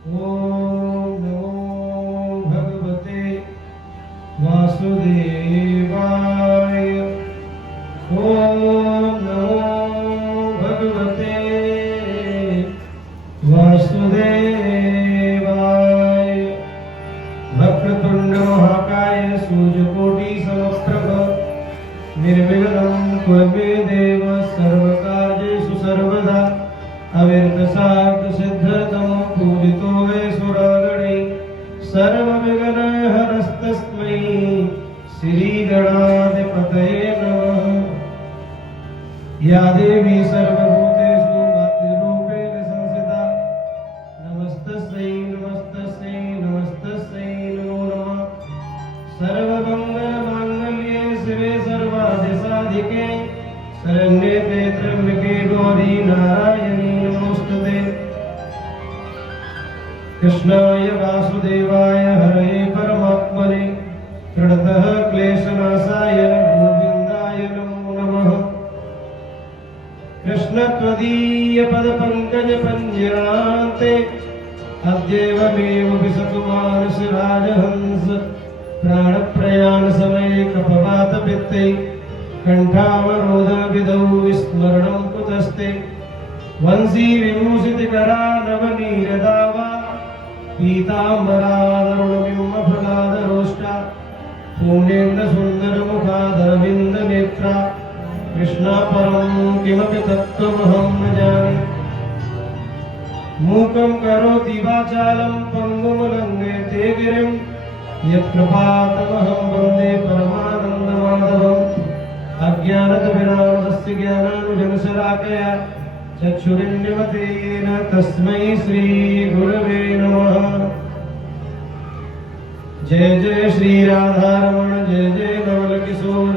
ओम नमो भगवते वासुदेवाय। ओम नमो भगवते वासुदेवाय। वक्रतुंड महाकाय सूर्यकोटि समप्रभ निर्विघ्नं कुरु मे देव सर्वकार्येषु सर्वदा। अविरतसाधुसिद्धतमो पूजितो वै सुरागणैः सर्वविघ्नहरस्तस्मै श्रीगणाधिपतये नमः। या देवी सर्वभूतेषु भक्तिरूपेण संस्थिता नमस्तस्यै नमस्तस्यै नमस्तस्यै नमो नमः। सर्वमङ्गलमाङ्गल्ये शिवे सर्वार्थसाधिके शरण्ये त्र्यम्बके गौरी नारायणी नमोस्तुते। कृष्णाय वासुदेवाय हरये परमात्मने प्रणतः क्लेशनाशाय गोविन्दाय नमो नमः। कृष्ण त्वदीय पदपङ्कज पञ्जरान्ते अद्यैवमेव विशतु मानसि राजहंस। प्राणप्रयाण समये कफवातपित्ते कंठावरोधविधौ विस्मरणं कुतस्ते। वंशी विभूषितकरा नवनीरदावा पीताम्बरादरुणबिम्बफलादरोष्टा पूर्णेन्दुसुन्दरमुखादरविन्दनेत्रा। कृष्णा परं किमपि तत्त्वमहं न जाने। मूकं करोति वाचालं पङ्गुं लङ्घयते गिरिं यत्कृपातमहं वन्दे परमानन्दमाधवम्। अज्ञानतिमिरान्धस्य ज्ञानाञ्जनशलाकया चक्षुरुन्मिलितं तस्मै श्रीगुरवे नमः। जय जय श्री राधारमण जय जय नवल किशोर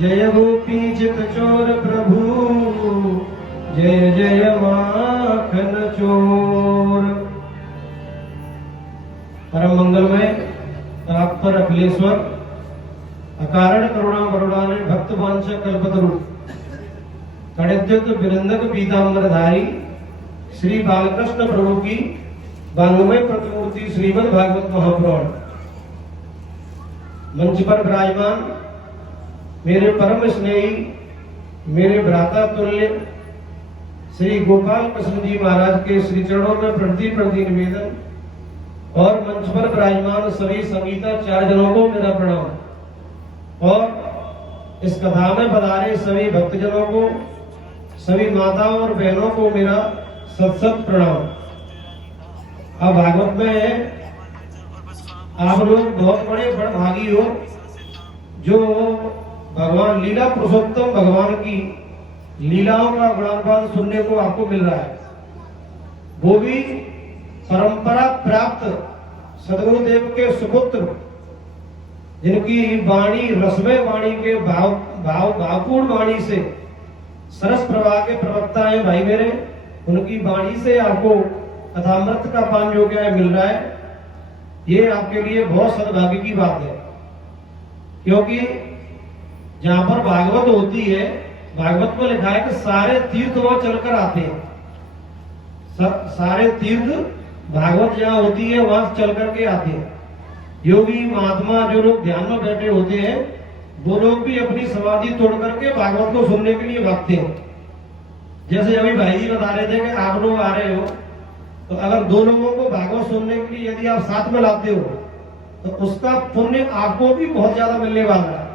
जय गोपी चितचोर प्रभु जय जय माखन चोर। परम मंगलमय परात्पर अखिलेश्वर अकारण करुणा वरुणाने भक्त वांछा कल्पतरु कड़द्युत विरंदक पीताम्बरधारी श्री बालकृष्ण प्रभु की वांगमय प्रतिमूर्ति श्रीमद् भागवत महापुराण मंच पर विराजमान मेरे परम स्नेही मेरे भ्राता तुल्य श्री गोपाल कृष्ण जी महाराज के श्री चरणों में प्रति निवेदन और मंच पर विराजमान सभी संगीताचार्यजनों को मेरा प्रणाम और इस कथा में पधारे सभी भक्तजनों को सभी माताओं और बहनों को मेरा सत प्रणाम। अब भागवत में आप लोग बहुत बड़े भागी हो जो भगवान लीला पुरुषोत्तम भगवान की लीलाओं का गुणानुवाद सुनने को आपको मिल रहा है। वो भी परंपरा प्राप्त सदगुरुदेव के सुपुत्र जिनकी वाणी रसमय वाणी के भावपूर्ण वाणी से सरस प्रवाह के प्रवक्ता है भाई मेरे। उनकी वाणी से आपको कथामृत का पान जो क्या है मिल रहा है। ये आपके लिए बहुत सद्भाग्य की बात है क्योंकि जहां पर भागवत होती है भागवत में लिखा है कि सारे तीर्थ वहां चलकर आते हैं। सारे तीर्थ भागवत जहां होती है वहां चल करके आते हैं। योगी महात्मा जो लोग ध्यान में बैठे होते हैं वो लोग भी अपनी समाधि तोड़ करके भागवत को सुनने के लिए भागते हैं। जैसे अभी भाई जी बता रहे थे कि आप लोग आ रहे हो तो अगर दो लोगों को भागवत सुनने के लिए यदि आप साथ में लाते हो तो उसका पुण्य आपको भी बहुत ज्यादा मिलने वाला है।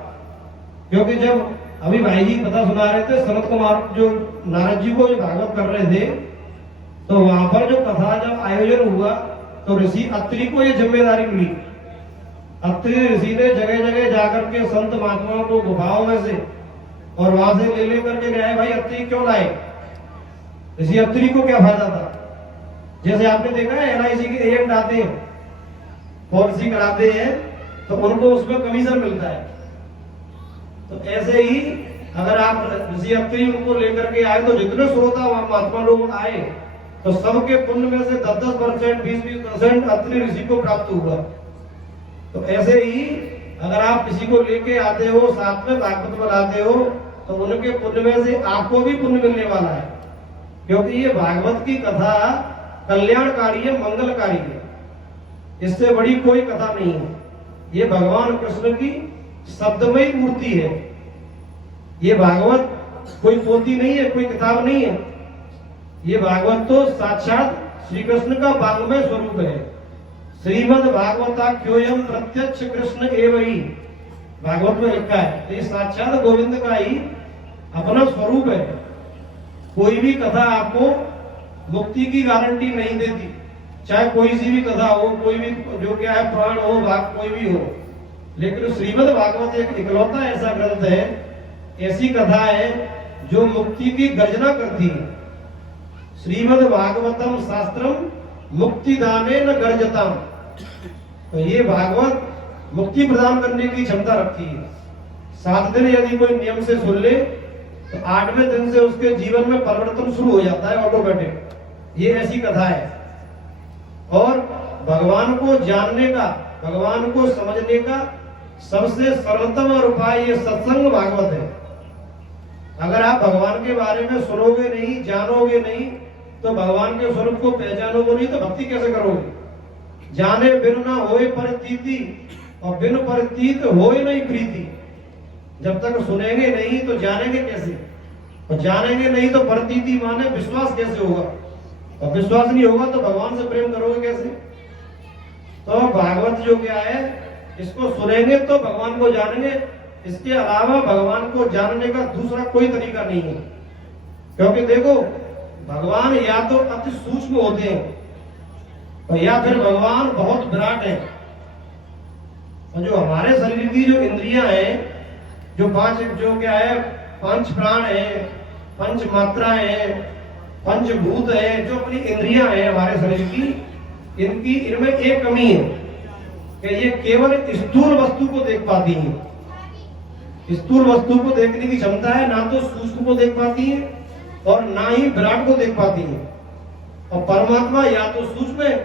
क्योंकि जब अभी भाई जी कथा सुना रहे थे सनत कुमार जो नारद जी को जो भागवत कर रहे थे तो वहां पर जो कथा जब आयोजन हुआ तो ऋषि अत्रि को ये जिम्मेदारी मिली। अत्रि ऋषि ने जगह जगह जाकर के संत महात्माओं को गुफाओं में से और वहां से ले करके गए। भाई अत्रि क्यों लाए? ऋषि अत्रि को क्या फायदा था? जैसे आपने देखा है एलआईसी के एजेंट आते हैं पॉलिसी कराते हैं तो उनको उसमें कमीशन मिलता है। तो ऐसे ही अगर आप ऋषि अत्रि उनको लेकर के आए तो जितने श्रोता महात्मा लोग आए तो सबके पुण्य में से 10-10% 20-20% अत्रि ऋषि को प्राप्त हुआ। तो ऐसे ही अगर आप किसी को लेके आते हो साथ में भागवत बनाते हो तो उनके पुण्य में से आपको भी पुण्य मिलने वाला है। क्योंकि ये भागवत की कथा कल्याणकारी है, मंगलकारी है। इससे बड़ी कोई कथा नहीं है। ये भगवान कृष्ण की शब्दमयी मूर्ति है। ये भागवत कोई पोथी नहीं है, कोई किताब नहीं है। ये भागवत तो साक्षात श्री कृष्ण का वाङ्मय स्वरूप है। श्रीमद् भागवताख्योयम प्रत्यक्ष कृष्ण एव ही, भागवत में लिखा है। ये साक्षात गोविंद का ही अपना स्वरूप है। कोई भी कथा आपको मुक्ति की गारंटी नहीं देती, चाहे कोई सी भी कथा हो, कोई भी जो क्या है पुराण हो, भाग कोई भी हो। लेकिन श्रीमद् भागवत एक इकलौता ऐसा ग्रंथ है, ऐसी कथा है जो मुक्ति की गर्जना करती है। श्रीमद् भागवतम शास्त्रम मुक्तिदाने न गर्जताम। तो ये भागवत मुक्ति प्रदान करने की क्षमता रखती है। 7 दिन यदि कोई नियम से सुन ले तो 8वें दिन से उसके जीवन में परिवर्तन शुरू हो जाता है ऑटोमेटिक। ये ऐसी कथा है। और भगवान को जानने का, भगवान को समझने का सबसे सरलतम और उपाय ये सत्संग भागवत है। अगर आप भगवान के बारे में सुनोगे नहीं, जानोगे नहीं, तो भगवान के स्वरूप को पहचानोगे नहीं, तो भक्ति कैसे करोगे? जाने बिन ना होए परितीति, और बिन परितीत होए नहीं प्रीति। जब तक सुनेंगे नहीं तो जानेंगे कैसे, और जानेंगे नहीं तो प्रतीति माने विश्वास कैसे होगा, और विश्वास नहीं होगा तो भगवान से प्रेम करोगे कैसे? तो भागवत जो क्या है, इसको सुनेंगे तो भगवान को जानेंगे। इसके अलावा भगवान को जानने का दूसरा कोई तरीका नहीं है। क्योंकि देखो, भगवान या तो अति सूक्ष्म होते हैं और या फिर भगवान बहुत विराट है। और जो हमारे शरीर की जो इंद्रियां हैं, जो 5 जो क्या है 5 प्राण है, 5 मात्राएं हैं, 5 भूत है, जो अपनी इंद्रियां हैं हमारे शरीर की, इनमें एक कमी है कि ये केवल स्थूल वस्तु को देख पाती हैं। स्थूल वस्तु को देखने की क्षमता है, ना तो सूक्ष्म को देख पाती है और ना ही विराट को देख पाती है। और परमात्मा या तो सूक्ष्म है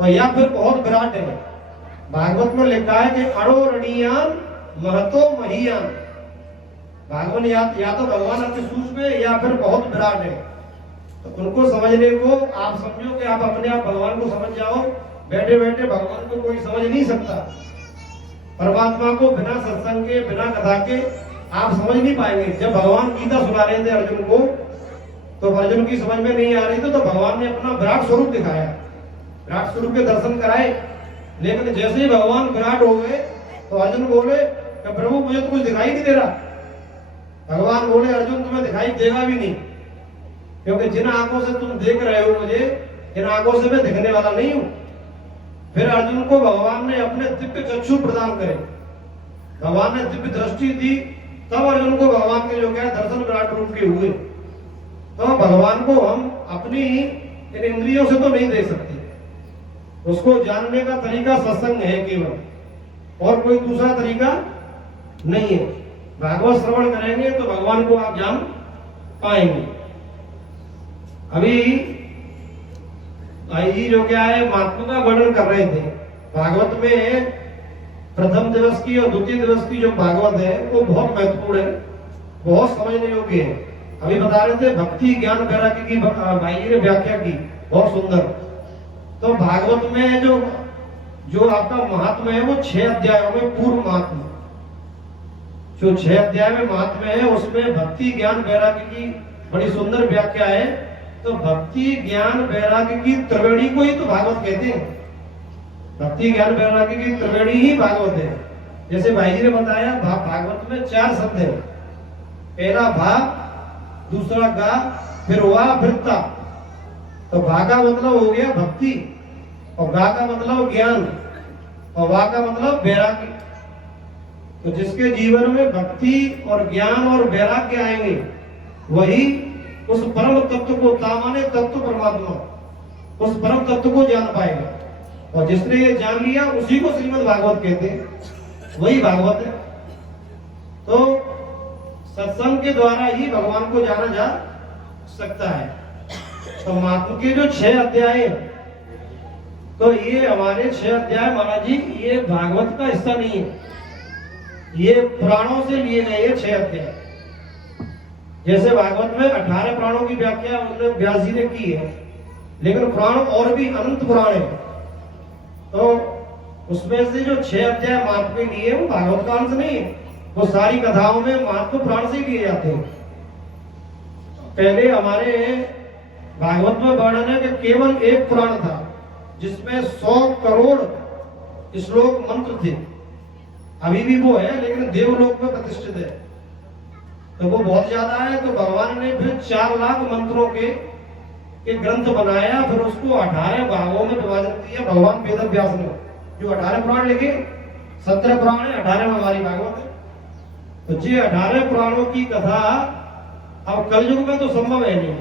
और या फिर बहुत विराट है। भागवत में लिखा है कि अणो रणीयान महतो महीयान। भागवत या तो भगवान अति सूक्ष्म है या फिर बहुत विराट है। तो उनको समझने को आप समझो कि आप अपने आप भगवान को समझ जाओ। बैठे बैठे भगवान को कोई समझ नहीं सकता। परमात्मा को बिना सत्संग के, बिना कथा के आप समझ नहीं पाएंगे। जब भगवान गीता सुना रहे थे अर्जुन को, तो अर्जुन की समझ में नहीं आ रही थी, तो भगवान ने अपना विराट स्वरूप दिखाया, विराट स्वरूप के दर्शन कराए। लेकिन जैसे ही भगवान विराट हो गए तो अर्जुन बोले कि प्रभु मुझे तो कुछ दिखाई नहीं दे रहा। भगवान बोले अर्जुन तुम्हें दिखाई देगा भी नहीं, क्योंकि जिन आंखों से तुम देख रहे हो मुझे, इन आंखों से मैं दिखने वाला नहीं हूं। फिर अर्जुन को भगवान ने अपने दिव्य चक्षु प्रदान करे, भगवान ने दिव्य दृष्टि दी, तब अर्जुन को भगवान के जो क्या दर्शन विराट रूप के हुए। तो भगवान को हम अपनी इन इंद्रियों से तो नहीं देख सकते। उसको जानने का तरीका सत्संग है केवल, और कोई दूसरा तरीका नहीं है। भागवत श्रवण करेंगे तो भगवान को आप जान पाएंगे। अभी भाई जी जो क्या है महात्मा का वर्णन कर रहे थे। भागवत में प्रथम दिवस की और द्वितीय दिवस की जो भागवत है वो बहुत महत्वपूर्ण है, बहुत समझने योग्य है। अभी बता रहे थे भक्ति ज्ञान वैराग्य की भाई जी ने व्याख्या की, बहुत सुंदर। तो भागवत में जो आपका महात्मा है वो 6 अध्यायों में पूर्व महात्मा, जो 6 अध्याय में महात्मा है उसमें भक्ति ज्ञान वैराग्य की बड़ी सुंदर व्याख्या है। तो भक्ति ज्ञान वैराग्य की त्रिवेणी को ही तो भागवत कहते हैं। भक्ति ज्ञान वैराग्य की त्रिवेणी ही भागवत है। जैसे भाई जी ने बताया भागवत में 4 शब्द है। पहला भा, दूसरा गा, फिर वाह, फिर ता। तो भा का मतलब हो गया भक्ति, और गा का मतलब ज्ञान, और वाह का मतलब वैराग्य। तो जिसके जीवन में भक्ति और ज्ञान और वैराग्य आएंगे वही उस परम तत्व को, तामाने तत्व परमात्मा, उस परम तत्व को जान पाएगा। और जिसने ये जान लिया उसी को श्रीमद् भागवत कहते हैं, वही भागवत है। तो सत्संग के द्वारा ही भगवान को जाना जा सकता है। तो महात्मा के जो 6 अध्याय है, तो ये हमारे 6 अध्याय महाराज जी ये भागवत का हिस्सा नहीं है, ये पुराणों से लिए गए ये 6 अध्याय। जैसे भागवत में 18 प्राणों की व्याख्या मतलब व्यास जी ने की है, लेकिन पुराण और भी अनंत पुराण है। तो उसमें से जो 6 अध्याय महत्व के लिए वो भागवत का अंश नहीं है, वो सारी कथाओं में महत्व पुराण से ही दिए जाते हैं। पहले हमारे भागवत में वर्णन है कि केवल एक पुराण था जिसमें 100 करोड़ श्लोक मंत्र थे। अभी भी वो है, लेकिन देवलोक में प्रतिष्ठित है, तो वो बहुत ज्यादा है। तो भगवान ने फिर 4 लाख मंत्रों के ग्रंथ बनाया, फिर उसको 18 भागों में विभाजन किया भगवान वेद व्यास ने। जो 18 पुराण लिखे, 17 पुराण है, 18 में हमारी भागवत है। तो ये 18 पुराणों की कथा अब कलयुग में तो संभव है नहीं।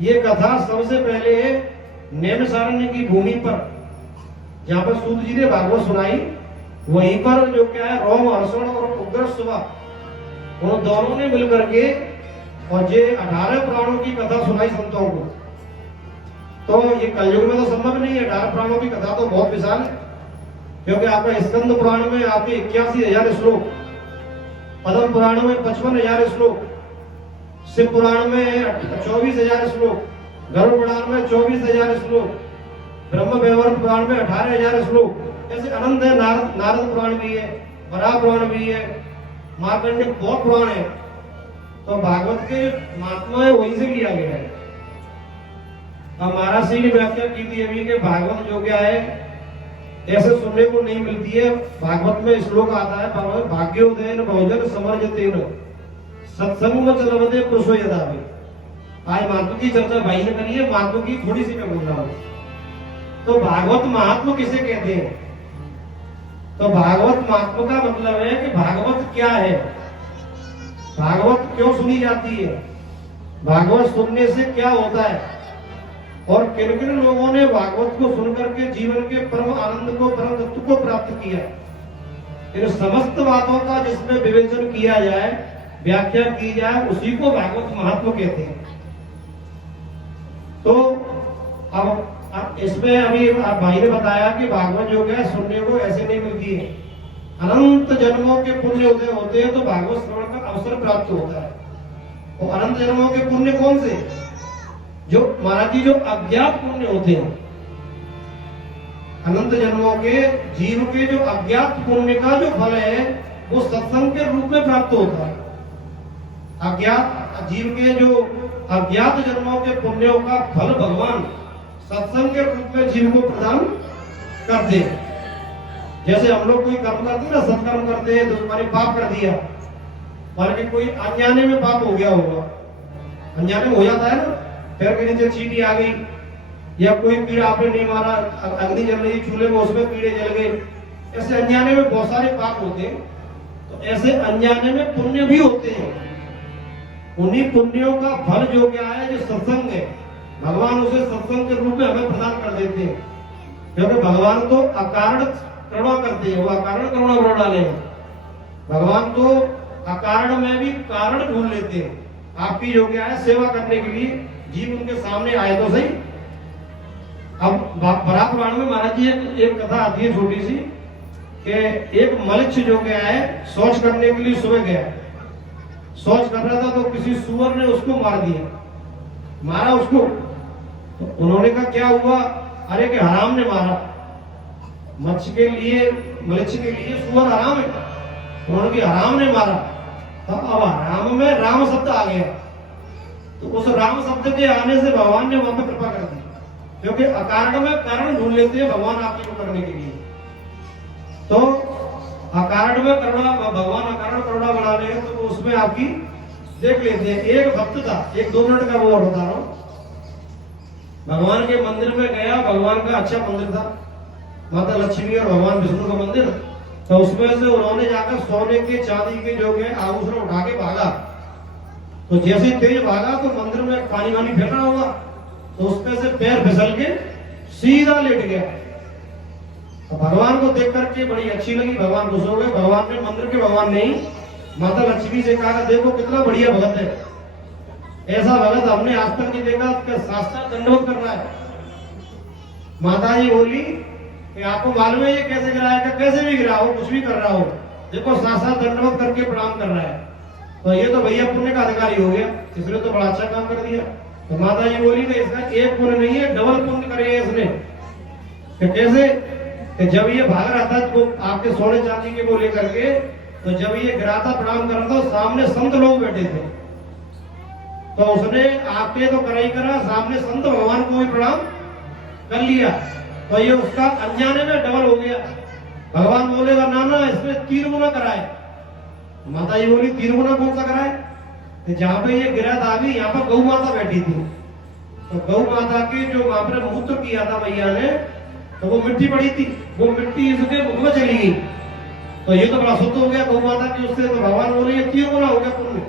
ये कथा सबसे पहले नैमिषारण्य की भूमि पर, जहां पर सूत जी ने भागवत सुनाई, वहीं पर जो क्या है रोम हर्षण और उग्र सुबह, उन दोनों ने मिलकर के और ये 18 पुराणों की कथा सुनाई संतों को। तो ये कलयुग में तो संभव नहीं है। 18 पुराणों की कथा तो बहुत विशाल है, क्योंकि आपका स्कंद पुराण में आपके 81,000 श्लोक, पद्म पुराण में 55,000 श्लोक, शिव पुराण में 24,000 श्लोक, गरुड़ पुराण में 24,000 श्लोक, ब्रह्म वैवर्त पुराण में 18,000 श्लोक, ऐसे अनंत है। नारद पुराण भी है, वराह पुराण भी है, मार्कंडेय बहुत पुराण है। तो भागवत के महात्मा है वहीं से लिया गया है। अब महाराज सिंह ने व्याख्या की थी अभी के भागवत जो क्या है ऐसे सुनने को नहीं मिलती है। भागवत में श्लोक आता है, भाग्योदयन बहुजन समर्जतेन सत्संग में चलवते पुरुषो यदा भी। आज महात्मा की चर्चा भाई ने करी है, महात्मा की थोड़ी सी मैं बोल रहा हूँ। तो भागवत महात्मा किसे कहते हैं? तो भागवत महात्मा का मतलब है कि भागवत क्या है, भागवत क्यों सुनी जाती है, भागवत सुनने से क्या होता है, और किन किन लोगों ने भागवत को सुनकर के जीवन के परम आनंद को, परम तत्व को प्राप्त किया। इन समस्त बातों का जिसमें विवेचन किया जाए, व्याख्या की जाए, उसी को भागवत महात्मा कहते हैं। तो अब इसमें अभी आप भाई ने बताया कि भागवत जो है सुनने को ऐसे नहीं मिलती है, अनंत जन्मों के पुण्य उदय होते हैं तो भागवत श्रवण का अवसर प्राप्त होता है। और अनंत जन्मों के पुण्य कौन से? जो महाराज जी जो अज्ञात पुण्य होते हैं, अनंत जन्मों के जीव के जो अज्ञात पुण्य का जो फल है वो सत्संग के रूप में प्राप्त होता है। अज्ञात जीव के जो अज्ञात जन्मों के पुण्यों का फल भगवान सत्संग के रूप में जीव को प्रदान करते हैं। जैसे हम लोग कोई कर्म करते हैं ना, सत्कर्म करते हैं, तो हमारे पाप कर दिया, मान के कोई अनजाने में पाप हो गया होगा, अनजाने में हो जाता है ना, पैर के नीचे चींटी आ गई, या कोई कीड़ा आपने नहीं मारा, अग्नि जल रही चूल्हे में, उसमें कीड़े जल गए, ऐसे अनजाने में बहुत सारे पाप होते हैं। तो ऐसे अनजाने में पुण्य भी होते हैं। उन्हीं पुण्यों का फल जो क्या है, जो सत्संग है, भगवान उसे सत्संग के रूप में हमें प्रदान कर देते हैं। क्योंकि भगवान तो अकारण करुणा करते हैं, वो अकारण करुणा बना डाले हैं। भगवान तो अकारण में भी कारण ढूंढ लेते हैं आपकी जो क्या है सेवा करने के लिए। जीव उनके सामने आए तो सही। अब बराह पुराण में महाराज जी एक कथा आती है छोटी सी, कि एक मत्स्य जो गया है शौच करने के लिए सुबह गया, शौच कर रहा था तो किसी सुअर ने उसको मार दिया, मारा उसको। तो उन्होंने कहा क्या हुआ? अरे कि हराम ने मारा। मत्स्य के लिए सुअर हराम है, उन्होंने कहा हराम ने मारा। तो अब हराम में राम शब्द आ गया, तो उस राम शब्द के आने से भगवान ने वहां पर कृपा कर दी। क्योंकि अकारण में कारण ढूंढ लेते हैं भगवान आपकी को करने के लिए। तो अकारण में करुणा, भगवान अकारण करुणा बना रहे हैं तो उसमें आपकी देख लेते हैं। एक भक्त था, एक 2 मिनट का वो और बता रहा हूं, भगवान के मंदिर में गया, भगवान का अच्छा मंदिर था, माता लक्ष्मी और भगवान विष्णु का मंदिर। तो उसमें से उन्होंने जाकर सोने के चांदी के जो है आभूषण उठा के भागा। तो जैसे तेज भागा तो मंदिर में पानी वानी फेंक रहा होगा, तो उसमें से पैर फिसल के सीधा लेट गया। तो भगवान को देख करके बड़ी अच्छी लगी, भगवान खुश हो गए। भगवान ने, मंदिर के भगवान नहीं, माता लक्ष्मी से कहा देखो कितना बढ़िया भगत है, ऐसा भगत हमने आज तक नहीं देखा, साष्टांग दंडवत कर रहा है। माता जी बोली कि आपको मालूम है ये कैसे गिरा है? कैसे भी गिरा हो, कुछ भी कर रहा हो, देखो साष्टांग दंडवत करके प्रणाम कर रहा है। तो ये तो भैया पुण्य का अधिकारी हो गया, इसने तो बड़ा अच्छा काम कर दिया। तो माता जी बोली कि इसका एक पुण्य नहीं है, डबल पुण्य करे इसने। कि कैसे? कि जब ये भाग रहा था तो आपके सोने चांदी के को लेकर के, तो जब ये गिरा था प्रणाम कर रहा था, सामने संत लोग बैठे थे, तो उसने आपके तो करा ही करा, सामने संत भगवान को भी प्रणाम कर लिया, तो ये उसका अनजाने में डबल हो गया। भगवान बोलेगा ना ना इसमें 3 गुना कराए। माता जी बोली 3 गुना कौन सा कराए? तो जहाँ पे ये गिरा था अभी, यहाँ पर गौ माता बैठी थी, तो गौ माता के जो वहां पर मूत्र किया था मैया ने, तो वो मिट्टी पड़ी थी, वो मिट्टी इसके मुख में चली गई, तो ये तो बड़ा शुद्ध हो गया गौ माता की उससे। तो भगवान बोले ये 3 गुना हो गया पुण्य।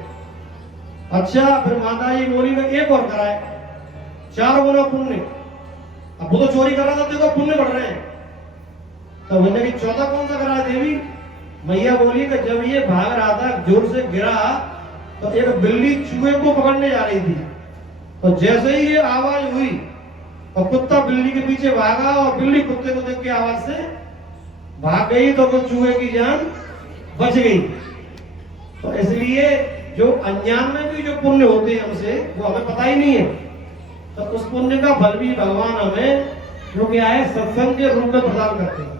अच्छा, फिर माता जी बोली मैं एक और कराए, 4 गुना पुण्य। अब वो तो चोरी कर रहा था, देखो पुण्य बढ़ रहे हैं। तो बोलने की 14 कौन सा कराया देवी? मैया बोली कि जब ये भाग रहा था जोर से गिरा, तो एक बिल्ली चूहे को पकड़ने जा रही थी, तो जैसे ही ये आवाज हुई और कुत्ता बिल्ली के पीछे भागा और बिल्ली कुत्ते को देख के आवाज से भाग गई, तो वो चूहे की जान बच गई। तो इसलिए जो अनजान में भी जो पुण्य होते हैं हमसे, वो हमें पता ही नहीं है, तो उस पुण्य का फल भी भगवान हमें जो क्या है सत्संग के रूप में प्रदान करते हैं,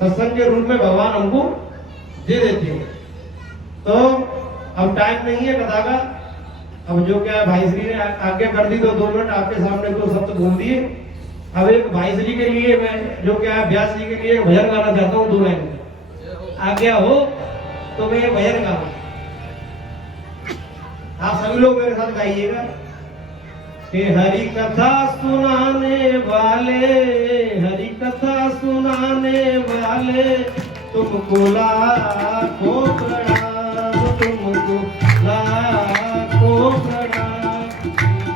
सत्संग के रूप में भगवान हमको दे देते हैं। तो अब टाइम नहीं है कथा का, अब जो क्या है भाई श्री ने आज्ञा कर दी, तो 2 मिनट आपके सामने 2 शब्द बोल दिए। अब एक भाई श्री के लिए मैं जो क्या है व्यास जी के लिए एक भजन गाना चाहता हूँ 2 लाइन। आज्ञा हो तो मैं एक भजन गाऊं, आप सभी लोग मेरे साथ गाइएगा। कि हरि कथा सुनाने वाले, हरि कथा सुनाने वाले, तुमको लाखों प्रणाम, तुमको लाखों प्रणाम।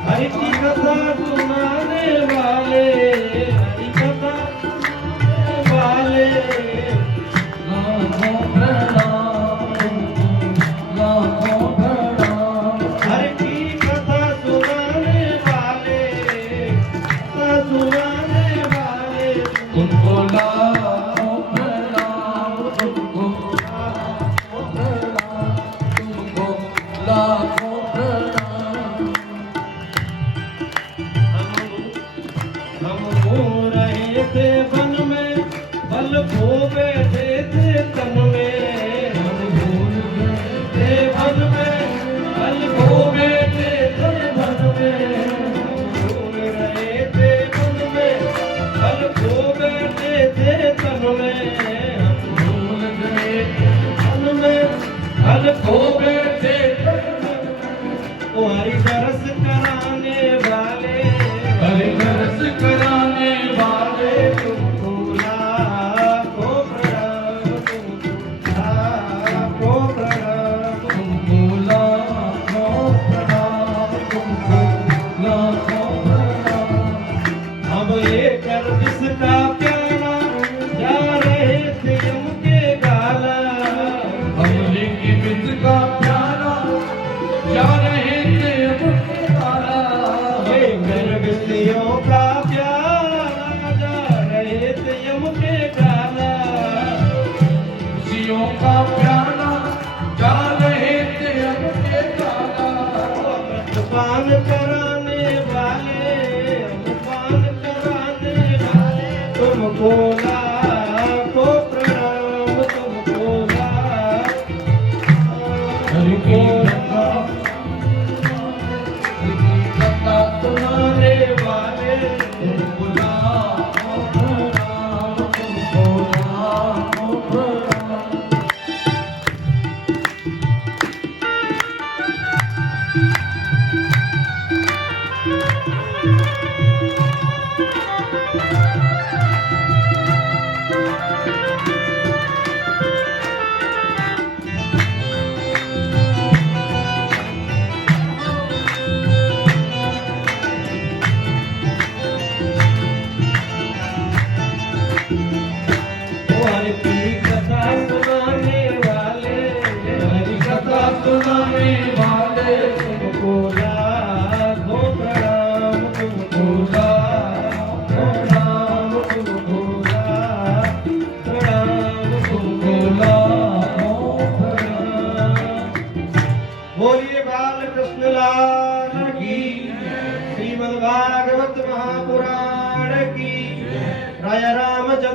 हरि की कथा सुनाने वाले, हरि कथा सुनाने वाले, लाखों प्रणाम, लाखों प्रणाम। हरि की कथा सुनाने वाले, कथा सुनाने वाले, तुमको लाखों प्रणाम, तुमको लाखों प्रणाम, तुमको लाखों प्रणाम। हम हो रहे थे वन में, बल खो बैठे थे तन में, हम भूल गए थे वन में, बल खो बैठे थे वन में, हम भूल रहे थे वन में, बल खो बैठे थे तन में, हम भूल गए वन में, बल खो बैठे थे। ओ हरि दरस कराने वाले, हरि दरस कराने वाले, तुमको लाखों प्रणाम, तुमको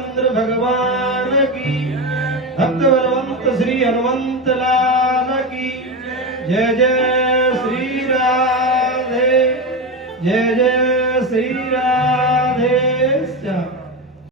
रामचंद्र भगवान की, भक्त बलवंत श्री हनुमंत लाल की। जय जय श्री राधे, जय जय श्री राधे श्याम।